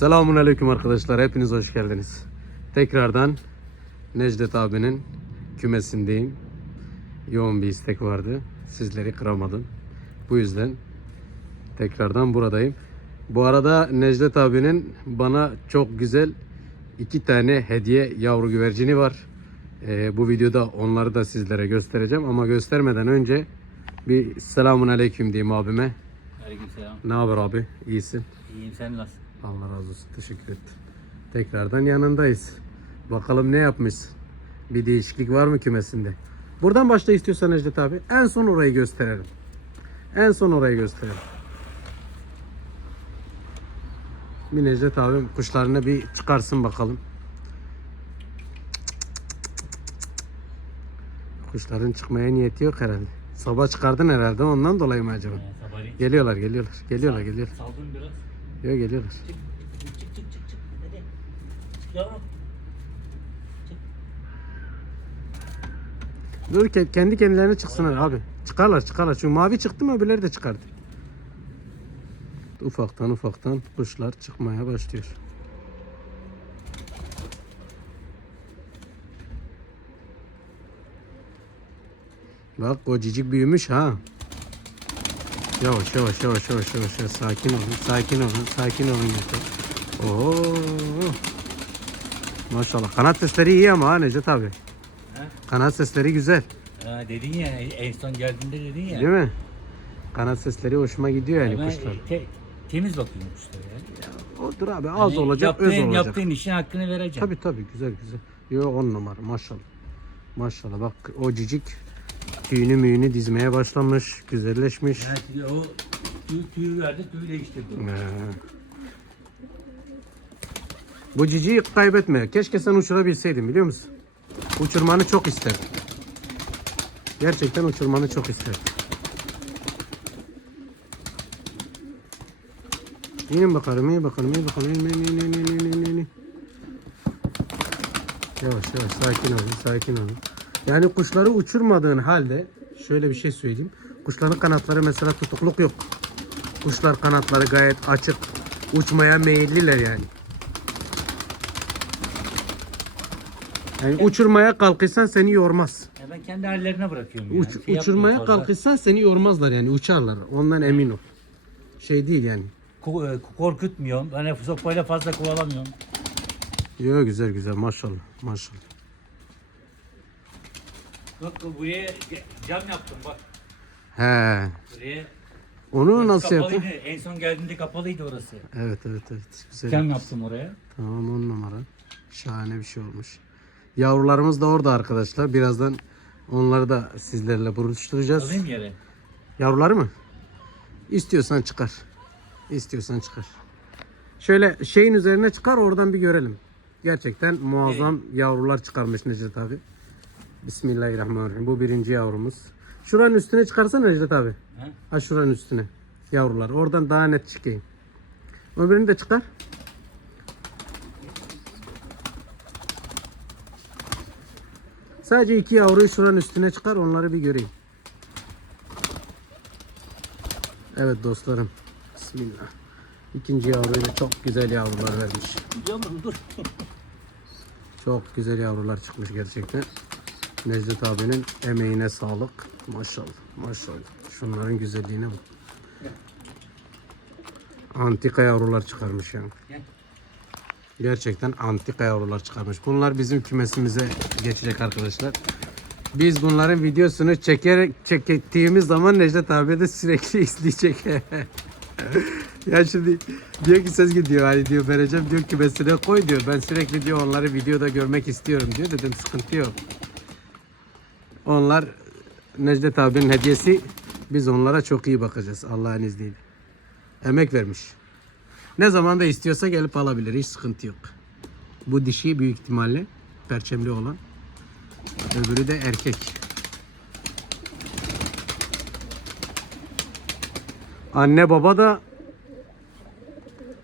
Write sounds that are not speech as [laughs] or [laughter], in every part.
Selamun Aleyküm arkadaşlar. Hepiniz hoş geldiniz. Tekrardan Necdet abinin kümesindeyim. Yoğun bir istek vardı. Sizleri kıramadım. Bu yüzden tekrardan buradayım. Bu arada Necdet abinin bana çok güzel iki tane hediye yavru güvercini var. Ee, bu videoda onları da sizlere göstereceğim ama göstermeden önce bir selamun aleyküm diyeyim abime. Aleykümselam. Ne haber abi? İyisin. İyiyim sen nasılsın? Allah razı olsun. Teşekkür ettim. Tekrardan yanındayız. Bakalım ne yapmış? Bir değişiklik var mı kümesinde? Buradan başla istiyorsan Necdet abi. En son orayı gösterelim. En son orayı gösterelim. Bir Necdet abi kuşlarını bir çıkarsın bakalım. Kuşların çıkmaya niyeti yok herhalde. Sabah çıkardın herhalde ondan dolayı mı acaba? Ee, sabahleyin. Geliyorlar geliyorlar. Geliyorlar geliyorlar. Biraz. Yok geliyorlar. Çık çık çık çık çık. Hadi. Çık yavrum. Dur ke- kendi kendilerine çıksınlar abi. Çıkarlar çıkarlar. Çünkü mavi çıktı mı öbürleri de çıkardı. Ufaktan ufaktan kuşlar çıkmaya başlıyor. Bak o cicik büyümüş ha. Yavaş yavaş yavaş yavaş yavaş yavaş. sakin olun sakin olun sakin olun yeter. Oo. Maşallah kanat sesleri iyi ama ha Necdet abi. Ha? Kanat sesleri güzel. Ha, dedin ya en son geldiğinde dedin ya. Değil mi? Kanat sesleri hoşuma gidiyor yani kuşlar. te- temiz bakıyorum kuşlara. ya. Odur abi az Yani olacak yaptığın, öz olacak. Yaptığın işin hakkını vereceksin. Tabi tabi güzel güzel. Yo on numara maşallah. Maşallah bak o cicik tüyünü müyünü dizmeye başlamış. Güzelleşmiş. Yani o tüy, tüyü verdi, tüyü değiştirdi. Ee. Bu ciciyi kaybetme. Keşke sen uçurabilseydin biliyor musun? Uçurmanı çok isterdim. Gerçekten uçurmanı çok isterdim. İnin bakalım, iyi bakalım, iyi bakalım. İn, in, in, in, in, in, in, in. Yavaş yavaş sakin olun, sakin olun. Yani kuşları uçurmadığın halde şöyle bir şey söyleyeyim. Kuşların kanatları mesela tutukluk yok. Kuşlar kanatları gayet açık. Uçmaya meyilliler yani. Yani uçurmaya kalkırsan seni yormaz. Ya ben kendi hallerine bırakıyorum. ya. Uç, Şey uçurmaya kalkırsan seni yormazlar yani uçarlar. Ondan emin ol. Şey değil yani. Ko- e, korkutmuyorum. Ben hep sopayla fazla kovalamıyorum. Yo güzel güzel maşallah maşallah. Bak buraya cam yaptım bak. He. Buraya Onu nasıl yaptın? En son geldiğinde kapalıydı orası. Evet evet evet. Güzel. Cam yaptım oraya. Tamam on numara. Şahane bir şey olmuş. Yavrularımız da orada arkadaşlar. Birazdan onları da sizlerle buluşturacağız. Alayım yere. Yavruları mı? İstiyorsan çıkar. İstiyorsan çıkar. Şöyle şeyin üzerine çıkar oradan bir görelim. Gerçekten muazzam yavrular çıkarmış Necdet abi. Bismillahirrahmanirrahim. Bu birinci yavrumuz. Şuranın üstüne çıkarsana Necdet abi. Ha? Ha şuranın üstüne. Yavrular. Oradan daha net çıkayım. Öbürünü de çıkar. Sadece iki yavruyu şuranın üstüne çıkar. Onları bir göreyim. Evet dostlarım. Bismillah. İkinci yavruyu da çok güzel yavrular vermiş. Canım dur. Çok güzel yavrular çıkmış gerçekten. Necdet abinin emeğine sağlık. Maşallah. Maşallah. Şunların güzelliğine bak. Antika yavrular çıkarmış yani. Gerçekten antika yavrular çıkarmış. Bunlar bizim kümesimize geçecek arkadaşlar. Biz bunların videosunu çekerek çektiğimiz zaman Necdet abi de sürekli [laughs] izleyecek. ya şimdi diyor ki ses gidiyor hani diyor vereceğim diyor kümesine koy diyor. Ben sürekli diyor onları videoda görmek istiyorum diyor. Dedim sıkıntı yok. Onlar Necdet abinin hediyesi. Biz onlara çok iyi bakacağız Allah'ın izniyle. Emek vermiş. Ne zaman da istiyorsa gelip alabilir. Hiç sıkıntı yok. Bu dişi büyük ihtimalle perçemli olan. Öbürü de erkek. Anne baba da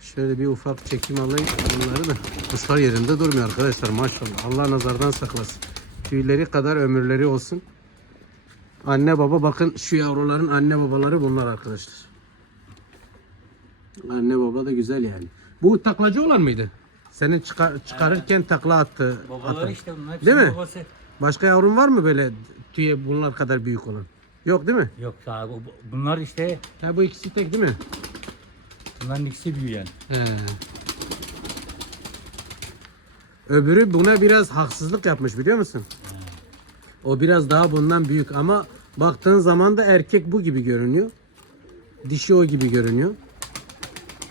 şöyle bir ufak çekim alayım bunları da. Kuşlar yerinde durmuyor arkadaşlar maşallah. Allah nazardan saklasın. Tüyleri kadar ömürleri olsun. Anne baba bakın şu yavruların anne babaları bunlar arkadaşlar. Anne baba da güzel yani. Bu taklacı olan mıydı? Senin çıkar, çıkarırken takla attı. Babaları attı. işte bunlar. Değil mi? Babası. Başka yavrun var mı böyle tüye bunlar kadar büyük olan? Yok değil mi? Yok abi bu- bunlar işte Ha bu ikisi tek değil mi? bunların ikisi büyüyen. He. Öbürü buna biraz haksızlık yapmış biliyor musun? O biraz daha bundan büyük ama baktığın zaman da erkek bu gibi görünüyor. Dişi o gibi görünüyor.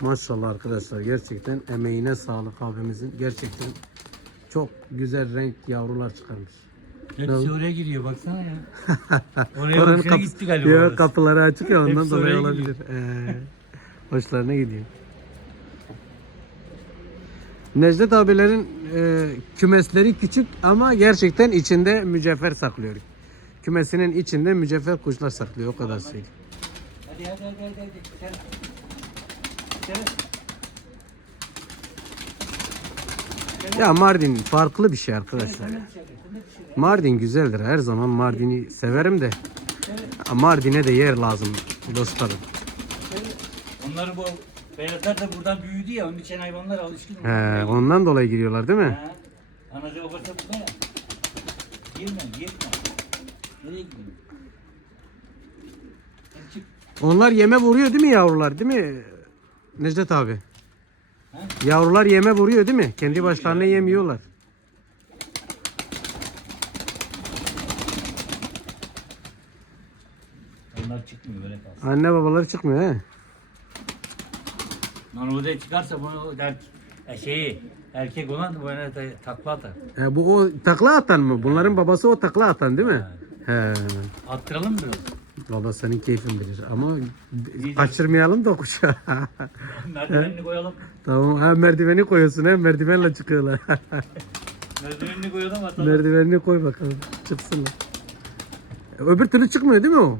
Maşallah arkadaşlar gerçekten emeğine sağlık abimizin. Gerçekten çok güzel renk yavrular çıkarmış. Hepsi oraya giriyor baksana ya. [laughs] Oraya Oranın kapı- gitti galiba. Yok, kapıları açık ya ondan Hepsi dolayı oraya olabilir. Ee, hoşlarına gidiyor. Necdet abilerin e, kümesleri küçük ama gerçekten içinde mücevher saklıyor. Kümesinin içinde mücevher kuşlar saklıyor o kadar söyleyeyim. Hadi hadi hadi hadi. hadi. Sen. Sen. Ya Mardin farklı bir şey arkadaşlar. Ya. dışarı. Mardin güzeldir. Her zaman Mardin'i severim de. Mardin'e de yer lazım dostlarım. Onları bu beyazlar da buradan büyüdü ya onun için hayvanlar alışkın. He, ondan dolayı giriyorlar değil mi? Ha. Anacı babası burada ya. Girme girme. Nereye gidiyorsun? Onlar yeme vuruyor değil mi yavrular değil mi? Necdet abi. Ha? Yavrular yeme vuruyor değil mi? Kendi başlarına yem yiyorlar. Onlar çıkmıyor böyle kalsın. Anne babaları çıkmıyor he. Normalde çıkarsa bunu der, e, şeyi erkek olan böyle de takla atar. E, bu o takla atan mı? Bunların babası o takla atan değil mi? He. Attıralım mı biraz? Baba senin keyfin bilir ama kaçırmayalım da kuşa. [laughs] Merdivenini koyalım. tamam hem merdiveni koyuyorsun hem merdivenle çıkıyorlar. [laughs] Merdivenini koyalım atalım. Merdivenini koy bakalım çıksınlar. Öbür türlü çıkmıyor değil mi o?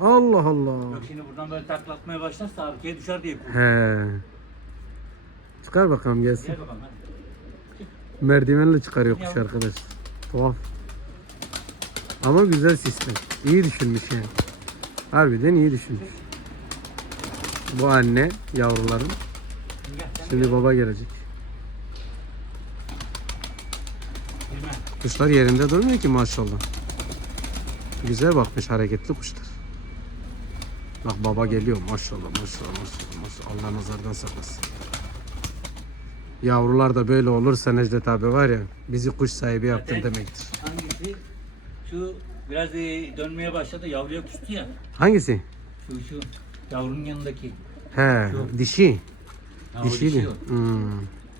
Allah Allah. Yok şimdi buradan böyle taklatmaya başlarsa arkaya düşer diye korkuyorum. He. Çıkar bakalım gelsin. Gel bakalım hadi. Merdivenle çıkarıyor kuş arkadaş. Tuhaf. Ama güzel sistem. İyi düşünmüş yani. Harbiden iyi düşünmüş. Bu anne yavruların. Şimdi baba gelecek. Kuşlar yerinde durmuyor ki maşallah. Güzel bakmış hareketli kuşlar. Bak baba geliyor maşallah maşallah maşallah maşallah. Allah nazardan saklasın. Yavrular da böyle olursa Necdet abi var ya bizi kuş sahibi yaptın Zaten- demektir. Hangisi? Şu biraz e, dönmeye başladı yavruya kustu ya. Hangisi? Şu şu yavrunun yanındaki. He Şu. dişi. O Dişiydi. dişi o. Hmm.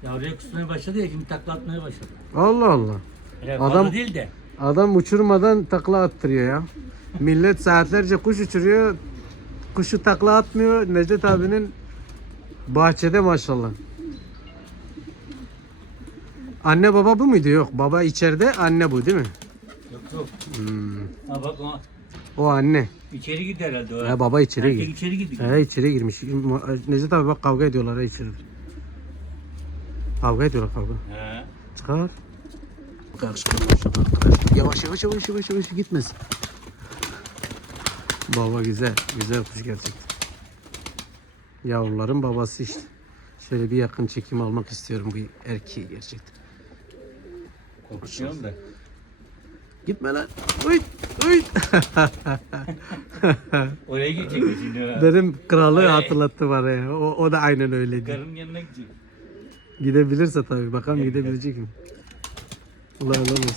Yavruya kusmaya başladı ya şimdi takla atmaya başladı. Allah Allah. Yani Adam- Adam değil de. Adam uçurmadan takla attırıyor ya. Millet saatlerce kuş uçuruyor. Kuşu takla atmıyor. Necdet abinin bahçede maşallah. Anne baba bu muydu? Yok. Baba içeride, anne bu değil mi? Yok yok. Hmm. Ha bak o O anne. içeri girdi herhalde o. He, baba içeri girdi. içeri girdi. He içeri girmiş. Necdet abi bak kavga ediyorlar he içeride. Kavga ediyorlar kavga. He. Çıkar. Karışık. Yavaş yavaş yavaş yavaş yavaş gitmez. Baba güzel. Güzel kuş gerçekten. Yavruların babası işte. Şöyle bir yakın çekim almak istiyorum bu erkeği gerçekten. Korkutuyorum da. Gitme lan. Uy, uy. [laughs] Oraya gidecek şimdi. Benim kralı Ay. hatırlattı bana ya. O, o da aynen öyleydi. Karının yanına gidecek. Gidebilirse tabii. Bakalım Gider, gidebilecek mi? Allah Allah olsun.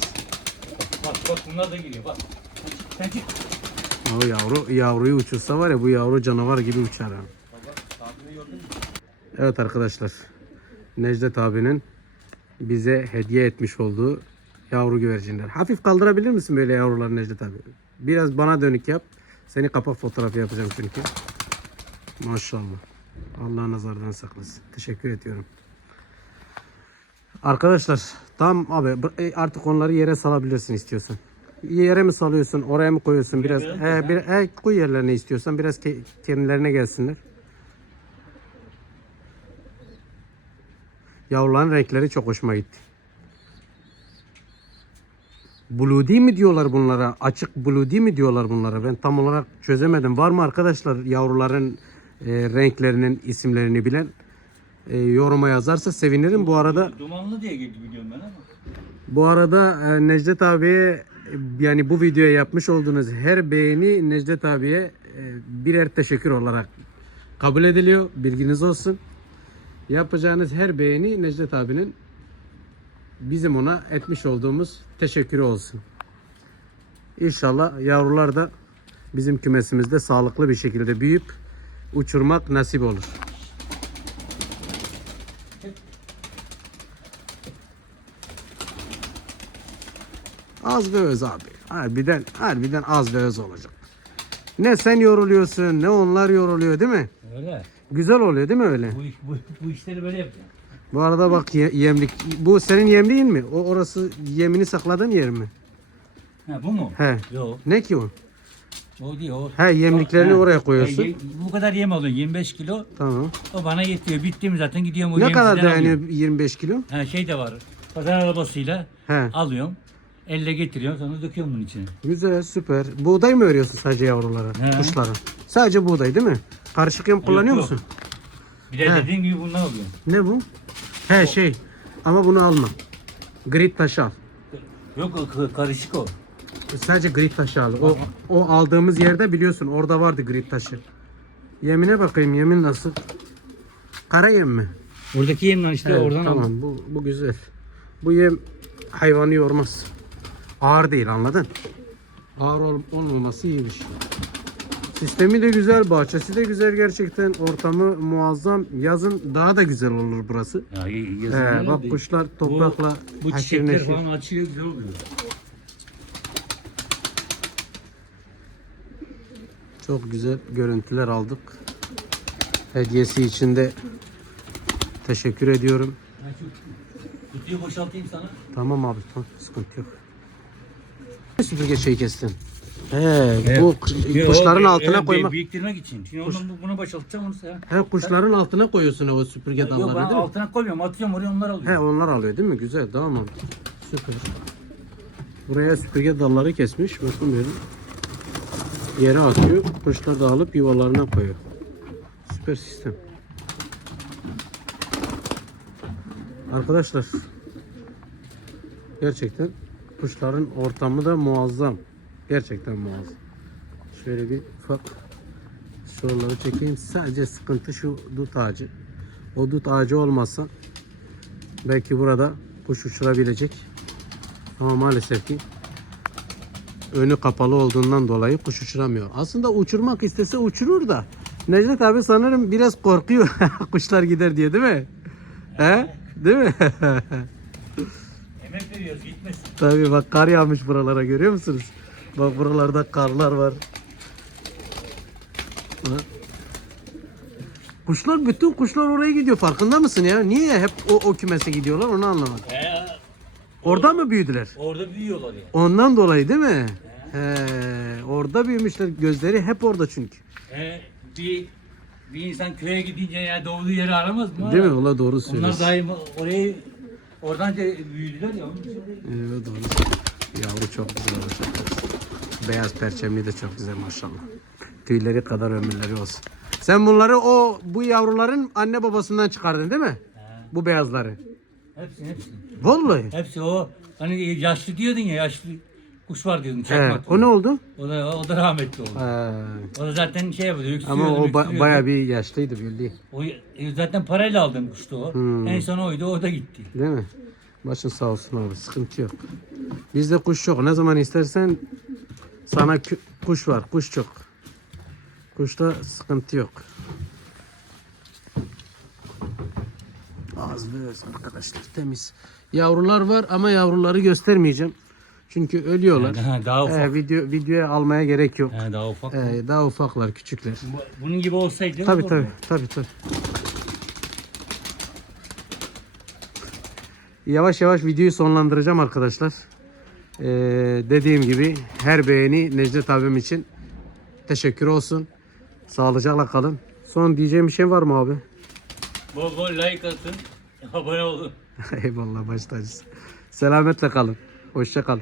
Bak bak bunlar da geliyor bak. Sen çık. O yavru yavruyu uçursa var ya bu yavru canavar gibi uçar ha. Evet arkadaşlar. Necdet abinin bize hediye etmiş olduğu yavru güvercinler. Hafif kaldırabilir misin böyle yavruları Necdet abi? Biraz bana dönük yap. Seni kapak fotoğrafı yapacağım çünkü. Maşallah. Allah nazardan saklasın. Teşekkür ediyorum. Arkadaşlar tam abi e, artık onları yere salabilirsin istiyorsan. Yere mi salıyorsun, oraya mı koyuyorsun biraz? verelim He, bir, he, koy yerlerine istiyorsan biraz ke- kendilerine gelsinler. Yavruların renkleri çok hoşuma gitti. Blue mi diyorlar bunlara? Açık blue mi diyorlar bunlara? Ben tam olarak çözemedim. Var mı arkadaşlar yavruların e, renklerinin isimlerini bilen? e, yoruma yazarsa sevinirim. Bu arada Dumanlı diye girdi biliyorum ben ama. bu arada e, Necdet abiye yani bu videoya yapmış olduğunuz her beğeni Necdet abiye e, birer teşekkür olarak kabul ediliyor. Bilginiz olsun. Yapacağınız her beğeni Necdet abinin bizim ona etmiş olduğumuz teşekkürü olsun. İnşallah yavrular da bizim kümesimizde sağlıklı bir şekilde büyüyüp uçurmak nasip olur. Az ve öz abi. Harbiden, harbiden az ve öz olacak. Ne sen yoruluyorsun, ne onlar yoruluyor değil mi? Öyle. Güzel oluyor değil mi öyle? Bu, iş, bu, bu işleri böyle yapacağım. Bu arada bak ye- yemlik. Bu senin yemliğin mi? O orası yemini sakladığın yer mi? Ha bu mu? He. Yok. Ne ki o? O değil o. He yemliklerini Ha, oraya koyuyorsun. e, ye- bu kadar yem alıyor 25 kilo. Tamam. O bana yetiyor. Bitti mi zaten gidiyorum o Ne kadar dayanıyor alıyorum. 25 kilo? Ha şey de var. Pazar arabasıyla He. alıyorum. Elle getiriyorum sonra döküyorum bunun içine. Güzel, süper. Buğday mı veriyorsun sadece yavrulara, He. kuşlara? Sadece buğday değil mi? Karışık yem kullanıyor yok. musun? Bir de He. dediğim gibi bundan alıyorum. Ne bu? He şey. Ama bunu alma. Grit taşı al. Yok o karışık o. Sadece grit taşı al. O, o aldığımız yerde biliyorsun orada vardı grit taşı. Yemine bakayım yemin nasıl? Kara yem mi? Oradaki yemden işte Evet, oradan tamam aldım. bu, bu güzel. Bu yem hayvanı yormaz. Ağır değil anladın? Ağır ol, olmaması iyiymiş. Sistemi de güzel, bahçesi de güzel gerçekten. Ortamı muazzam. Yazın daha da güzel olur burası. Ya, y- yazın He, öyle bak değil. kuşlar toprakla bu, bu çiçekler neşir. falan açıyor güzel oluyor. Çok güzel görüntüler aldık. Hediyesi için de teşekkür ediyorum. Kutuyu boşaltayım sana. Tamam abi tamam sıkıntı yok. Süpürge şey kestin? He, bu kuş- kuşların altına evet, koymak. Biriktirmek için. Şimdi ondan bu- bunu boşaltacağım onu sen. He kuşların altına koyuyorsun o süpürge Yok ben dallarını değil mi? altına koymuyorum atıyorum oraya onlar alıyor. He onlar alıyor değil mi? Güzel tamam. Süper. Buraya süpürge dalları kesmiş. Bakın böyle. Yere atıyor. Kuşlar da alıp yuvalarına koyuyor. Süper sistem. Arkadaşlar gerçekten kuşların ortamı da muazzam. Gerçekten muazzam. Şöyle bir ufak şuraları çekeyim. Sadece sıkıntı şu dut ağacı. O dut ağacı olmasa belki burada kuş uçurabilecek. Ama maalesef ki önü kapalı olduğundan dolayı kuş uçuramıyor. Aslında uçurmak istese uçurur da. Necdet abi sanırım biraz korkuyor [laughs] kuşlar gider diye değil mi? He? Değil mi? [laughs] Emek veriyoruz gitmesin. Tabii bak kar yağmış buralara görüyor musunuz? Bak buralarda karlar var. Kuşlar bütün kuşlar oraya gidiyor farkında mısın ya? Niye hep o, o kümese gidiyorlar onu anlamadım. He, Orada mı büyüdüler? orada büyüyorlar ya. Ondan dolayı değil mi? He, orada büyümüşler. Gözleri hep orada çünkü. He, bir bir insan köye gidince ya doğduğu yeri aramaz mı? Değil mi? Ola doğru Onlar söylüyorsun. daima orayı oradan da büyüdüler ya. onun için. Evet doğru. Yavru çok güzel olacak. Beyaz perçemli de çok güzel maşallah. Tüyleri kadar ömürleri olsun. Sen bunları o bu yavruların anne babasından çıkardın değil mi? He, Bu beyazları. hepsi hepsi. Vallahi. Hepsi o hani yaşlı diyordun ya yaşlı kuş var diyordun He, çakmak. o ne oldu? O da o da rahmetli oldu. He. O da zaten şey yapıyordu. Ama o ba- bayağı bir yaşlıydı bildiğin. O e, zaten parayla aldığım kuştu o. Hmm. En son oydu o da gitti. Değil mi? Başın sağ olsun abi. Sıkıntı yok. Bizde kuş yok. Ne zaman istersen sana kü- kuş var. Kuş çok. Kuşta sıkıntı yok. Az ve öz arkadaşlar. Temiz. Yavrular var ama yavruları göstermeyeceğim. Çünkü ölüyorlar. Ha, daha ufak. Ee, video videoya almaya gerek yok. Ha, daha ufak. Ee, daha ufaklar, küçükler. Bu- Bunun gibi olsaydı Tabii olurdu. tabii tabii tabii. Yavaş yavaş videoyu sonlandıracağım arkadaşlar. Ee, dediğim gibi her beğeni Necdet abim için teşekkür olsun. Sağlıcakla kalın. Son diyeceğim bir şey var mı abi? Bol bol like atın. Abone olun. [laughs] Eyvallah baş tacısı. Selametle kalın. Hoşça kalın.